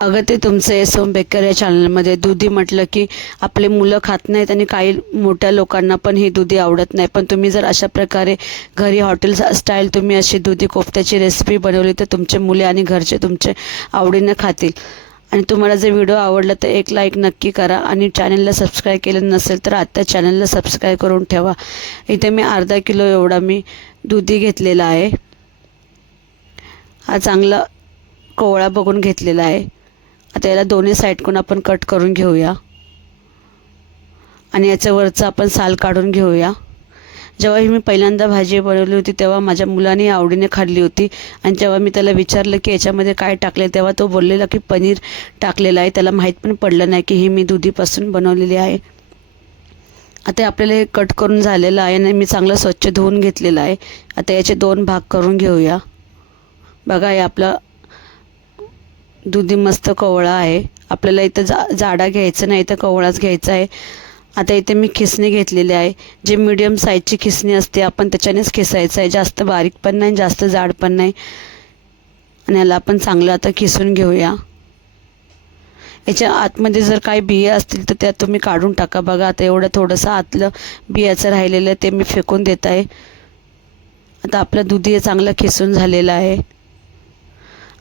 अगं ते तुमचं एस ओम बेकर या चॅनलमध्ये दुधी म्हटलं की आपले मुलं खात नाहीत आणि काही मोठ्या लोकांना पण ही दुधी आवडत नाही. पण तुम्ही जर अशा प्रकारे घरी हॉटेल स्टाईल तुम्ही अशी दुधी कोफ्त्याची रेसिपी बनवली तर तुमचे मुले आणि घरचे तुमचे आवडीनं खातील. आणि तुम्हाला जर व्हिडिओ आवडला तर एक लाईक नक्की करा आणि चॅनलला सबस्क्राईब केलं नसेल तर आत्ता चॅनलला सबस्क्राईब करून ठेवा. इथे मी अर्धा किलो एवढा मी दुधी घेतलेला आहे. हा चांगला कोवळा बघून घेतलेला आहे. आता याला दोन्ही साईडकडून आपण कट करून घेऊया. आणि याच्यावरचं आपण साल काढून घेऊया. जेव्हा ही मी पहिल्यांदा भाजी बनवली होती तेव्हा माझ्या मुलाने आवडीने खाल्ली होती. आणि जेव्हा मी त्याला विचारलं की याच्यामध्ये काय टाकले तेव्हा तो बोललेला की पनीर टाकलेलं आहे. त्याला माहीत पण पडलं नाही की ही मी दुधीपासून बनवलेली आहे. आता आपल्याला हे कट करून झालेलं आहे आणि मी चांगलं स्वच्छ धुवून घेतलेलं आहे. आता याचे दोन भाग करून घेऊया. बघा हे आपला दुधी मस्त कवळा आहे. आपल्याला इथं जा जाडा घ्यायचं नाही तर कवळाच घ्यायचा आहे. आता इथे मी खिसणी घेतलेली आहे. जे मीडियम साईजची खिसणी असते आपण त्याच्यानेच खिसायचं आहे. जास्त बारीक पण नाही जास्त जाड पण नाही. आणि याला आपण चांगलं आता खिसून घेऊया. याच्या आतमध्ये जर काही बिया असतील तर त्या तुम्ही काढून टाका. बघा आता एवढं थोडंसं आतलं बियाचं राहिलेलं आहे ते मी फेकून देत आहे. आता आपलं दुधी हे चांगलं खिसून झालेलं आहे.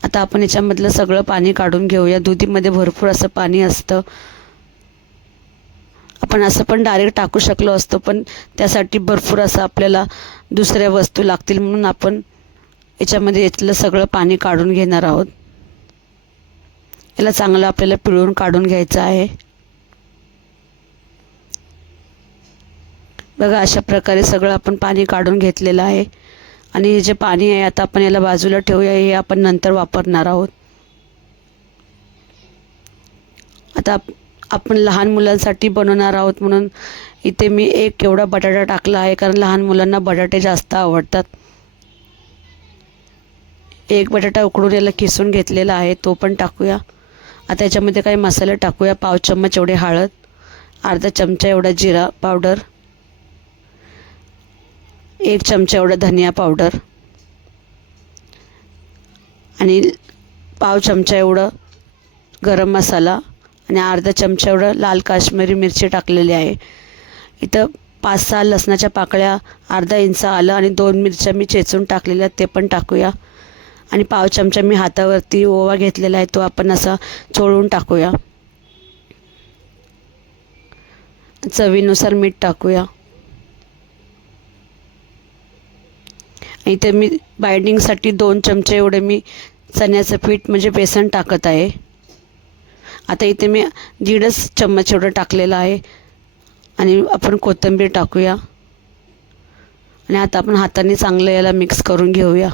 आता आपण याच्यामधलं सगळं पाणी काढून घेऊया. दुधीमध्ये भरपूर असं पाणी असतं. आपण असं पण डायरेक्ट टाकू शकलो असतो पण त्यासाठी भरपूर असं आपल्याला दुसऱ्या वस्तू लागतील म्हणून आपण याच्यामध्ये यातलं सगळं पाणी काढून घेणार आहोत. याला चांगलं आपल्याला पिळून काढून घ्यायचं आहे. बघा अशा प्रकारे सगळं आपण पाणी काढून घेतलेलं आहे. आणि हे जे पाणी आहे आता आपण याला बाजूला ठेवूया हे आपण नंतर वापरणार आहोत. आता आप- आपण लहान मुलांसाठी बनवणार आहोत म्हणून इथे मी एक एवढा बटाटा टाकला आहे कारण लहान मुलांना बटाटे जास्त आवडतात. एक बटाटा उकडून याला किसून घेतलेला आहे तो पण टाकूया. आता याच्यामध्ये काही मसाले टाकूया पाव चम्मच एवढे हळद अर्धा चमचा एवढा जिरा पावडर. एक चमचा एवढा धनिया पावडर. आणि पाव चमचा एवढं गरम मसाला आणि अर्धा चमचा एवढं लाल काश्मीरी मिरची टाकलेली आहे. इथं पाच सहा लसणाच्या पाकळ्या अर्धा इंच आलं आणि दोन मिरच्या मी चेचून टाकलेल्या ते पण टाकूया. आणि पाव चमचा मी हातावरती ओवा घेतलेला आहे तो आपण असा चोळून टाकूया. चवीनुसार मीठ टाकूया. इथे मी बाइंडिंगसाठी दोन चमचे एवढे मी चण्याचं पीठ म्हणजे बेसन टाकत आहे. आता इथे मी दीडच चम्मच एवढं टाकलेलं आहे. आणि आपण कोथिंबीर टाकूया. आणि आता आपण हाताने चांगलं याला मिक्स करून घेऊया.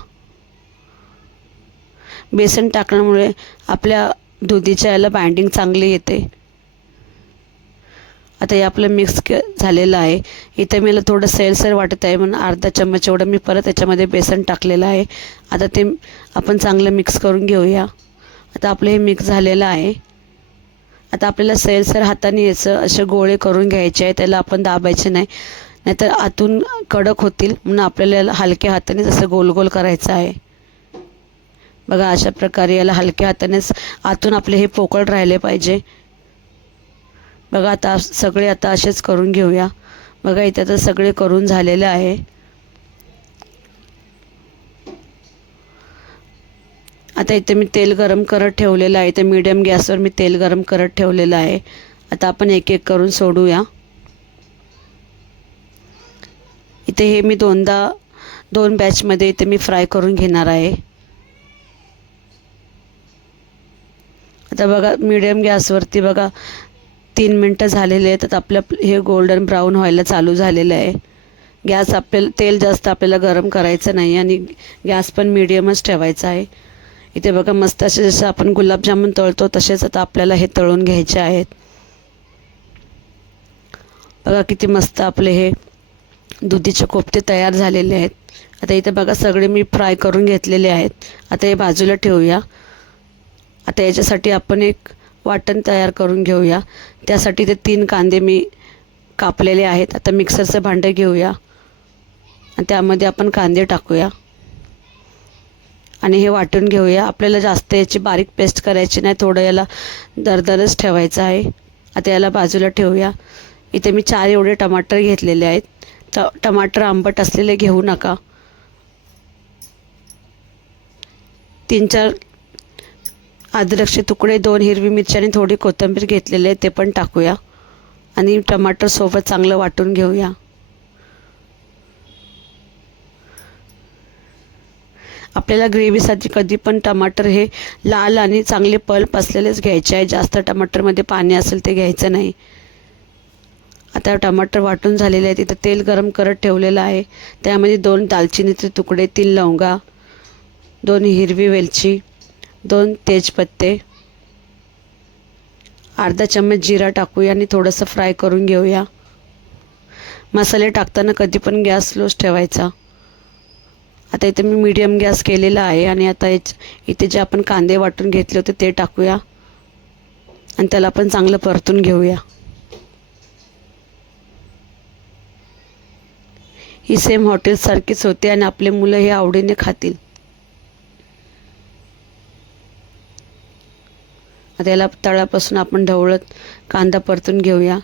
बेसन टाकण्यामुळे आपल्या दुधीच्या याला बाइंडिंग चांगली येते. आता हे आपलं मिक्स के झालेलं आहे. इथे मला थोडं सैलसर वाटत आहे म्हणून अर्धा चम्मच एवढं मी परत त्याच्यामध्ये बेसन टाकलेलं आहे. आता ते आपण चांगलं मिक्स करून घेऊया. आता आपलं हे मिक्स झालेलं आहे. आता आपल्याला सैलसर हाताने याचं असे गोळे करून घ्यायचे आहे. त्याला आपण दाबायचे नाही. नाहीतर आतून कडक होतील म्हणून आपल्याला याला हलक्या हाताने जसं गोल गोल करायचं आहे. बघा अशा प्रकारे याला हलक्या हातानेच आतून आपले हे पोकळ राहिले पाहिजे. बघा आता सगळे आता असेच करून घेऊया. बघा इथे तर सगळे करून झालेले आहे. आता इथे मी तेल गरम करत ठेवलेलं आहे. इथे मीडियम गॅसवर मी तेल गरम करत ठेवलेलं आहे. आता आपण एक एक करून सोडूया. इथे हे मी दोनदा दोन बॅचमध्ये इथे मी फ्राय करून घेणार आहे. आता बघा मीडियम गॅसवरती बघा तीन मिनटं झालेले आहेत तर आपलं हे गोल्डन ब्राऊन व्हायला चालू झालेलं आहे. गॅस आपल्याला तेल जास्त आपल्याला गरम करायचं नाही आणि गॅस पण मीडियमच ठेवायचा आहे. इथे बघा मस्त असे जसं आपण गुलाबजामुन तळतो तसेच आता आपल्याला हे तळून घ्यायचे आहेत. बघा किती मस्त आपले हे दुधीचे कोफ्ते तयार झालेले आहेत. आता इथे बघा सगळे मी फ्राय करून घेतलेले आहेत. आता हे बाजूला ठेवूया. आता याच्यासाठी आपण एक वाटण तयार करून घेऊया. त्यासाठी ते तीन कांदे मी कापलेले आहेत. आता मिक्सरचं भांडं घेऊया. आणि त्यामध्ये आपण कांदे टाकूया. आणि हे वाटून घेऊया. आपल्याला जास्त याची बारीक पेस्ट करायची नाही. थोडं याला दरदरच ठेवायचं आहे. आता याला बाजूला ठेवूया. इथे मी चार एवढे टमाटर घेतलेले आहेत. ट टमाटर आंबट असलेले घेऊ नका. तीन चार अद्रकचे तुकडे दोन हिरवी मिरची आणि थोडी कोथिंबीर घेतलेले आहे ते पण टाकूया. आणि टमाटरसोबत चांगलं वाटून घेऊया. आपल्याला ग्रेव्हीसाठी कधी पण टमाटर हे लाल आणि चांगले पल्प असलेलेच घ्यायचे आहे. जास्त टमाटरमध्ये पाणी असेल ते घ्यायचं नाही. आता टमाटर वाटून झालेले आहे. तिथं तेल गरम करत ठेवलेलं आहे. त्यामध्ये दोन दालचिनीचे तुकडे तीन लवंगा दोन हिरवी वेलची दोन तेजपत्ते अर्धा चम्मच जिरा टाकूया आणि थोडंसं फ्राय करून घेऊया. मसाले टाकताना कधी पण गॅस स्लोच ठेवायचा. आता इथे मी मीडियम गॅस केलेला आहे आणि आता याच इथे जे आपण कांदे वाटून घेतले होते ते टाकूया. आणि त्याला आपण चांगलं परतून घेऊया. ही सेम हॉटेलसारखीच होते आणि आपले मुलं हे आवडीने खातील. आता याला तळापासून आपण ढवळत कांदा परतून घेऊया.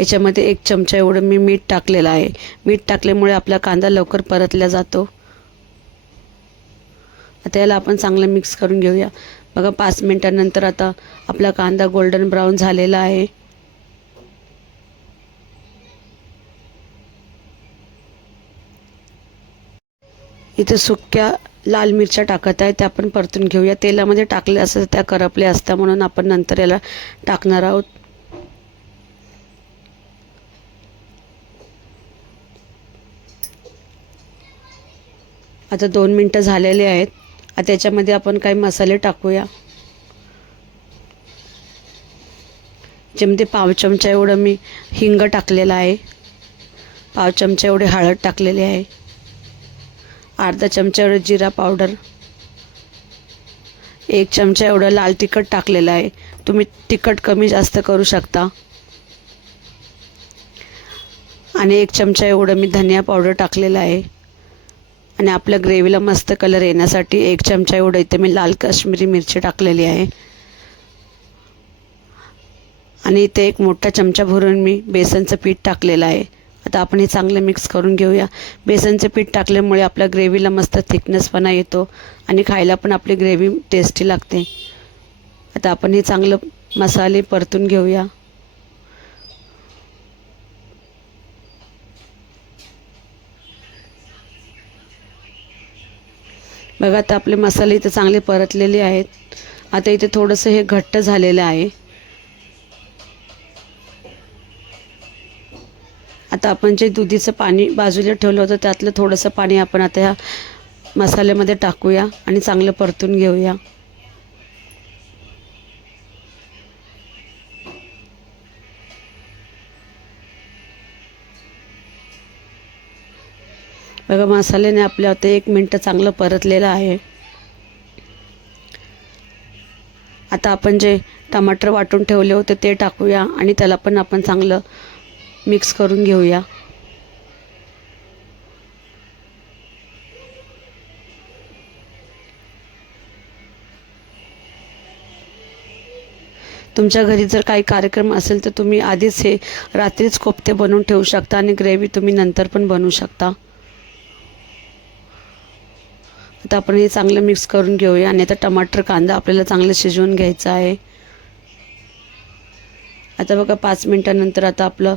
याच्यामध्ये एक चमचा एवढं मी मीठ टाकलेलं आहे. मीठ टाकल्यामुळे आपला कांदा लवकर परतला जातो. आता याला आपण चांगलं मिक्स करून घेऊया. बघा पाच मिनटानंतर आता आपला कांदा गोल्डन ब्राऊन झालेला आहे. इथे सुक्या लाल मिरच्या टाकत आहे त्या पण परतून घेऊया. तेलामध्ये टाकले असं त्या करपल्या असत्या म्हणून आपण नंतर याला टाकणार आहोत. आता दोन मिनटं झालेले आहेत. आता त्याच्यामध्ये आपण काही मसाले टाकूया. ज्यामध्ये पाव चमचा एवढं मी हिंग टाकलेलं आहे. पाव चमचा एवढे हळद टाकलेली आहे. अर्धा चमचा एवढं जिरा पावडर. एक चमचा एवढं लाल तिखट टाकलेलं आहे. तुम्ही तिखट कमी जास्त करू शकता. आणि एक चमचा एवढं मी धनिया पावडर टाकलेलं आहे. आणि आपल्या ग्रेव्हीला मस्त कलर येण्यासाठी एक चमचा एवढं इथे मी लाल काश्मीरी मिरची टाकलेली आहे. आणि इथे एक मोठा चमचा भरून मी बेसनचं पीठ टाकलेलं आहे. आता आपण हे चांगलं मिक्स करून घेऊया. बेसनचे पीठ टाकल्यामुळे आपल्या ग्रेव्हीला मस्त थिकनेसपणा येतो आणि खायला पण आपली ग्रेव्ही टेस्टी लागते. आता आपण हे चांगलं मसाले परतून घेऊया. बघा आता आपले मसाले इथे चांगले परतलेले आहेत. आता इथे थोडंसं हे घट्ट झालेलं आहे. आता आपण जे दुधीचं पाणी बाजूला ठेवलं होतं त्यातलं थोडंसं पाणी आपण आता ह्या मसाल्यामध्ये टाकूया आणि चांगलं परतून घेऊया. बघा मसाल्याने आपल्या आता एक मिनटं चांगलं परतलेलं आहे. आता आपण जे टमाटर वाटून ठेवले होते ते टाकूया आणि त्याला पण आपण चांगलं मिक्स करून घेऊया. तुमच्या घरी जर काही कार्यक्रम असेल तर तुम्ही आधीच हे रात्रीच कोफ्ते बनवून ठेवू शकता आणि ग्रेव्ही तुम्ही नंतर पण बनवू शकता. आता आपण हे चांगलं मिक्स करून घेऊया आणि आता टमाटर कांदा आपल्याला चांगलं शिजवून घ्यायचा आहे. आता बघा पाच मिनटानंतर आता आपलं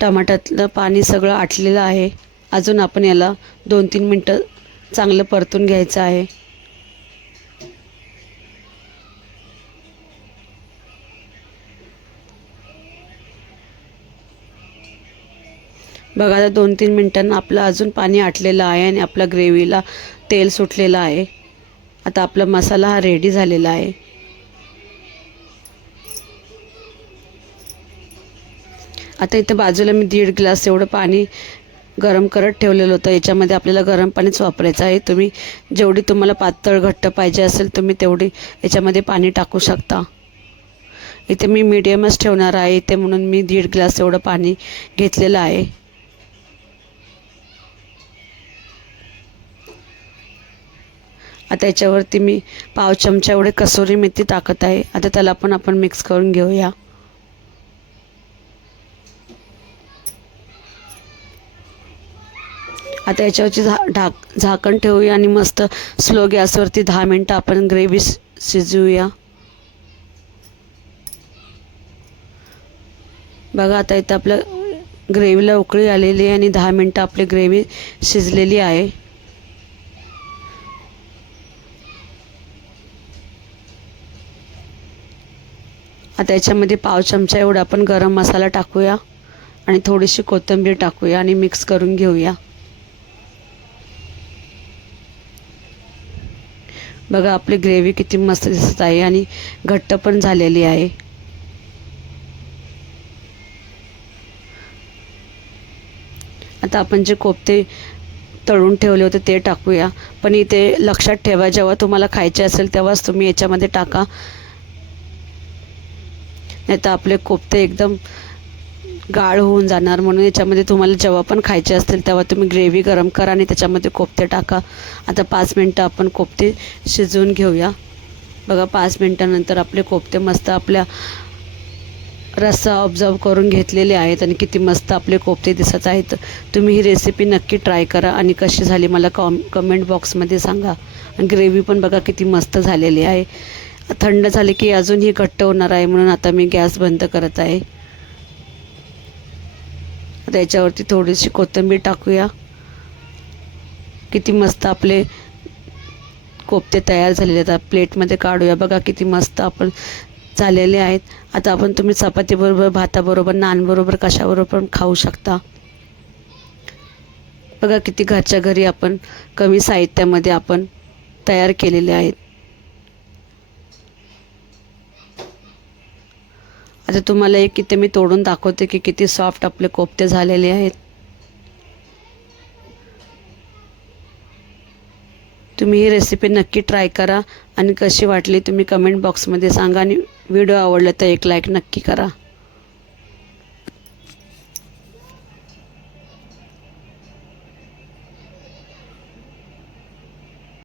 टमाट्यातलं पाणी सगळं आटलेलं आहे. अजून आपण याला दोन तीन मिनटं चांगलं परतून घ्यायचं आहे. बघा आता दोन तीन मिनटांना आपलं अजून पाणी आटलेलं आहे आणि आपल्या ग्रेव्हीला तेल सुटलेलं आहे. आता आपला मसाला हा रेडी झालेला आहे. आता इथं बाजूला मी दीड ग्लास एवढं पाणी गरम करत ठेवलेलं होतं. याच्यामध्ये आपल्याला गरम पाणीच वापरायचं आहे. तुम्ही जेवढी तुम्हाला पातळ घट्ट पाहिजे असेल तुम्ही तेवढी याच्यामध्ये पाणी टाकू शकता. इथे मी मीडियमच ठेवणार आहे. इथे म्हणून मी दीड ग्लास एवढं पाणी घेतलेलं आहे. आता याच्यावरती मी पाव चमचा एवढे कसुरी मेथी टाकत आहे. आता त्याला पण आपण मिक्स करून घेऊया. आता याच्यावरची झा ढाक झाकण ठेवूया आणि मस्त स्लो गॅसवरती दहा मिनटं आपण ग्रेव्ही शिजवूया. बघा आता इथं आपलं ग्रेव्हीला उकळी आलेली आहे आणि दहा मिनटं आपली ग्रेव्ही शिजलेली आहे. आता याच्यामध्ये पाव चमचा एवढा आपण गरम मसाला टाकूया आणि थोडीशी कोथिंबीर टाकूया आणि मिक्स करून घेऊया. बघा आपली ग्रेव्ही किती मस्त दिसत आहे आणि घट्ट पण झालेली आहे. आता आपण जे कोफते तळून ठेवले होते ते टाकूया. पण इथे लक्षात ठेवा जेव्हा तुम्हाला खायचे असेल तेव्हाच तुम्ही याच्यामध्ये टाका. नाही तर आपले कोफते एकदम गाळ होऊन जाणार म्हणून याच्यामध्ये तुम्हाला जेव्हा पण खायचे असतील तेव्हा तुम्ही ग्रेव्ही गरम करा आणि त्याच्यामध्ये कोफते टाका. आता पाच मिनटं आपण कोफते शिजवून घेऊया. बघा पाच मिनटानंतर आपले कोफते मस्त आपल्या रस्सा ऑब्झर्व करून घेतलेले आहेत आणि किती मस्त आपले कोफते दिसत आहेत. तुम्ही ही रेसिपी नक्की ट्राय करा आणि कशी झाली मला कॉम कमेंट बॉक्समध्ये सांगा. आणि ग्रेव्ही पण बघा किती मस्त झालेली आहे. थंड झाली की अजूनही घट्ट होणार आहे म्हणून आता मी गॅस बंद करत आहे. आता याच्यावरती थोडीशी कोथिंबीर टाकूया. किती मस्त आपले कोफते तयार झालेले आहेत. प्लेटमध्ये काढूया. बघा किती मस्त आपण झालेले आहेत. आता आपण तुम्ही चपातीबरोबर भाताबरोबर नानबरोबर कशाबरोबर पण खाऊ शकता. बघा किती घरच्या घरी आपण कमी साहित्यामध्ये आपण तयार केलेले आहेत. आता तुम्हाला एक इथे मी तोडून दाखवते की किती सॉफ्ट आपले कोफ्ते झालेले आहेत. तुम्ही ही रेसिपी नक्की ट्राय करा आणि कशी वाटली तुम्ही कमेंट बॉक्समध्ये सांगा आणि व्हिडिओ आवडला तर एक लाईक नक्की करा.